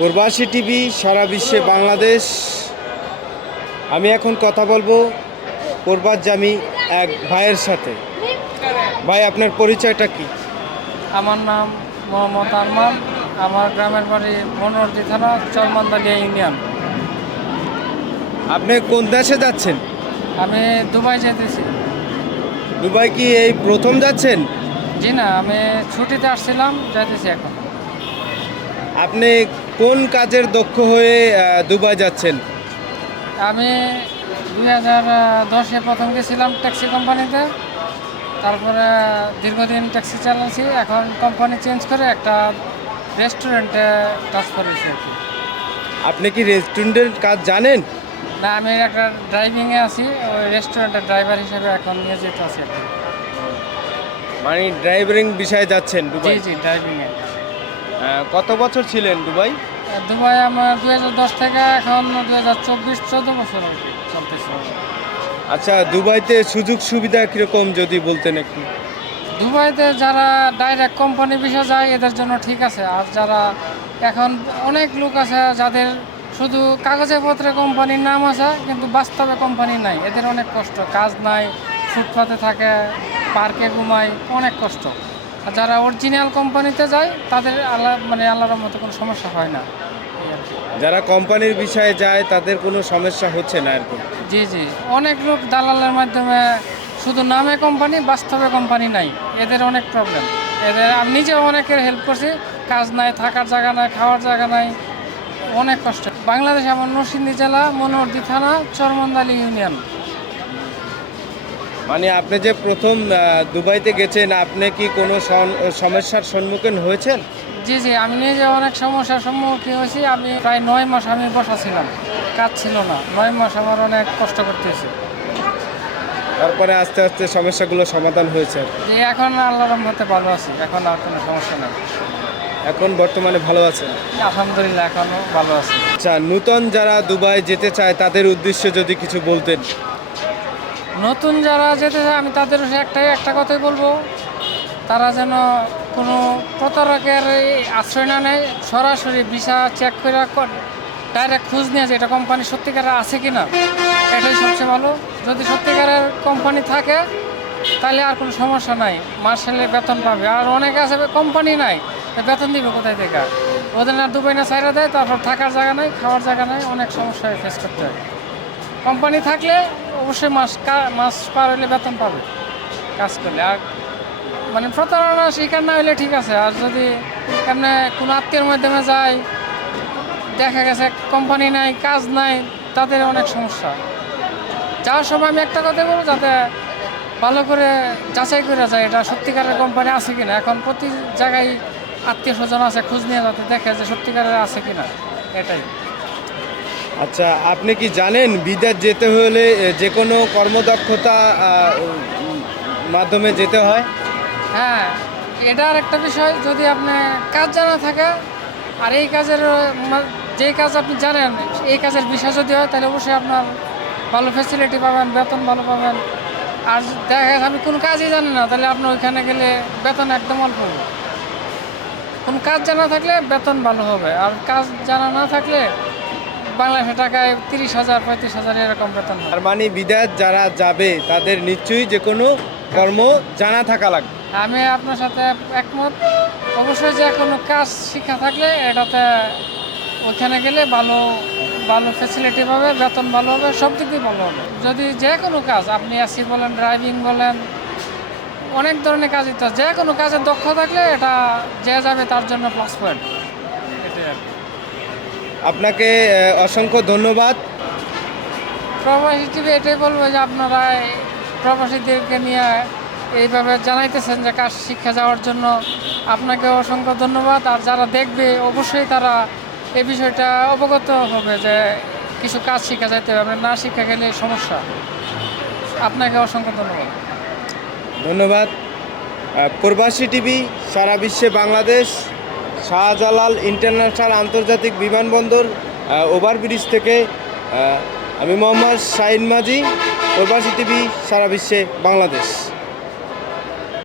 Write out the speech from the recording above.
প্রবাসী টিভি সারা বিশ্বে বাংলাদেশ। আমি এখন কথা বলবো প্রবাসগামী এক ভাইয়ের সাথে। ভাই, আপনার পরিচয়টা কি? আমার নাম মোহাম্মদ আরমান। আমার গ্রামের বাড়ি মনোহরদী থানা, চরমন্দালিয়া ইউনিয়ন। আপনি কোন দেশে যাচ্ছেন? আমি দুবাই যেতেছি। দুবাই কি এই প্রথম যাচ্ছেন? জি না, আমি ছুটিতে আসছিলাম, যাইতেছি এখন। আপনি কোন কাজের দক্ষ হয়ে দুবাই যাচ্ছেন? আমি 2010-এ প্রথম গেছিলাম ট্যাক্সি কোম্পানিতে। তারপরে দীর্ঘদিন ট্যাক্সি চালাচ্ছি। এখন কোম্পানি চেঞ্জ করে একটা রেস্টুরেন্টে কাজ করেছি আর কি। আপনি কি রেস্টুরেন্টের কাজ জানেন? না, আমি একটা ড্রাইভিংয়ে আছি, ওই রেস্টুরেন্টের ড্রাইভার হিসেবে এখন নিয়ে যেতে আছি আর কি। মানে ড্রাইভিং বিষয়ে যাচ্ছেন জি দুবাই? জি, ড্রাইভিংয়ে। কত বছর ছিলেন দুবাই? দুবাই আমার 2010 থেকে এখন 2024-14 বছর আর কি চলতেছে। আচ্ছা, দুবাইতে সুযোগ সুবিধা কীরকম যদি বলতেন একটু। দুবাইতে যারা ডাইরেক্ট কোম্পানি বিষয়ে যায় এদের জন্য ঠিক আছে। আর যারা এখন অনেক লোক আছে যাদের শুধু কাগজে পত্রে কোম্পানির নাম আছে কিন্তু বাস্তবে কোম্পানি নাই, এদের অনেক কষ্ট। কাজ নাই, ফুটপাতে থাকে, পার্কে ঘুমায়, অনেক কষ্ট। আর যারা অরিজিনাল কোম্পানিতে যায় তাদের আল্লাহর মতো কোনো সমস্যা হয় না এই আর কি। যারা কোম্পানির বিষয়ে যায় তাদের কোনো সমস্যা হচ্ছে না আর কি। জি জি, অনেক লোক দালালের মাধ্যমে শুধু নামে কোম্পানি, বাস্তবে কোম্পানি নাই, এদের অনেক প্রবলেম। এদের আমি নিজেও অনেকের হেল্প করছি। কাজ নাই, থাকার জায়গা নাই, খাওয়ার জায়গা নাই, অনেক কষ্ট। বাংলাদেশ আমার নরসিংদী জেলা, মনোহরদী থানা, চরমন্দালি ইউনিয়ন। মানে আপনি যে প্রথম দুবাইতে গেছেন, আপনি কি কোনো সমস্যার সম্মুখীন হয়েছেন? জি জি, আমি নিজে অনেক সমস্যার সম্মুখীন হয়েছি। আমি প্রায় 9 মাস আমি বসা ছিলাম, কাজ ছিল না। 9 মাস আমার অনেক কষ্ট করতেছি। তারপরে আস্তে আস্তে সমস্যাগুলো সমাধান হয়েছে। যে এখন আল্লাহর রহমতে ভালো আছি, এখন আর কোনো সমস্যা নেই। এখন বর্তমানে ভালো আছেন? আলহামদুলিল্লাহ, এখনও ভালো আছি। আচ্ছা, নূতন যারা দুবাই যেতে চায় তাদের উদ্দেশ্যে যদি কিছু বলতেন। নতুন যারা যেতে চায় আমি তাদের একটা কথাই বলবো, তারা যেন কোনো প্রতারকের আশ্রয় না নেয়। সরাসরি ভিসা চেক করে ডাইরেক্ট খোঁজ নিয়ে যে এটা কোম্পানি সত্যিকারের আছে কি না, এটাই সবচেয়ে ভালো। যদি সত্যিকারের কোম্পানি থাকে তাহলে আর কোনো সমস্যা নাই, মাসে বেতন পাবে। আর অনেকে আছে কোম্পানি নাই, বেতন দিবে কোথায় থেকে? ওদের না দুবাই না ছাইরা দেয়, তারপর থাকার জায়গা নাই, খাওয়ার জায়গা নাই, অনেক সমস্যায় ফেস করতে হয়। কোম্পানি থাকলে অবশ্যই মাস পার হলে বেতন পাবে কাজ করলে। আর প্রতারণা শিকার না হলে ঠিক আছে। আর যদি এমনি কোনো আত্মীয়র মাধ্যমে যায়, দেখা গেছে কোম্পানি নাই, কাজ নাই, তাদের অনেক সমস্যা। যাওয়ার সময় আমি একটা কথা বলবো, যাতে ভালো করে যাচাই করে যায় এটা সত্যিকারের কোম্পানি আছে কিনা। এখন প্রতি জায়গায় আত্মীয় স্বজন আছে, খোঁজ নিয়ে যাতে দেখে যে সত্যিকারের আছে কিনা, এটাই। আচ্ছা, আপনি কি জানেন বিদেশ যেতে হলে যে কোনো কর্মদক্ষতা মাধ্যমে যেতে হয়? হ্যাঁ, এটার একটা বিষয়, যদি আপনি কাজ জানা থাকে আর এই কাজের যেই কাজ আপনি জানেন এই কাজের বিষয় যদি হয়, তাহলে অবশ্যই আপনার ভালো ফ্যাসিলিটি পাবেন, বেতন ভালো পাবেন। আর দেখা গেছে আমি কোনো কাজই জানি না, তাহলে আপনি ওইখানে গেলে বেতন একদম অল্প হবে। কোনো কাজ জানা থাকলে বেতন ভালো হবে, আর কাজ জানা না থাকলে বাংলাদেশের টাকায় 30,000 35,000 এরকম বেতন হবে। আর মানে বিদেশ যারা যাবে তাদের নিশ্চয়ই যে কোনো কর্ম জানা থাকা লাগবে। আমি আপনার সাথে একমত। অবশ্যই যে কোনো কাজ শিক্ষা থাকলে এটাতে ওখানে গেলে ভালো ভালো ফ্যাসিলিটি পাবে, বেতন ভালো হবে, সব দিক দিয়ে ভালো হবে। যদি যে কোনো কাজ, আপনি এসি বলেন, ড্রাইভিং বলেন, অনেক ধরনের কাজই তো, যে কোনো কাজে দক্ষ থাকলে এটা যে যাবে তার জন্য প্লাস পয়েন্ট, এটাই আর কি। আপনাকে অসংখ্য ধন্যবাদ। প্রবাসী টিভি এটাই বলবো যে আপনারা প্রবাসীদেরকে নিয়ে এইভাবে জানাইতেছেন যে কাজ শিক্ষা যাওয়ার জন্য, আপনাকে অসংখ্য ধন্যবাদ। আর যারা দেখবে অবশ্যই তারা এই বিষয়টা অবগত হবে যে কিছু কাজ শিখা যাইতে হবে, না শিক্ষা গেলে সমস্যা। আপনাকে অসংখ্য ধন্যবাদ। ধন্যবাদ। প্রবাসী টিভি সারা বিশ্বে বাংলাদেশ, শাহজালাল ইন্টারন্যাশনাল আন্তর্জাতিক বিমানবন্দর ওভারব্রিজ থেকে আমি মোহাম্মদ শাহিন মাঝি, প্রবাসী টিভি সারা বিশ্বে বাংলাদেশ।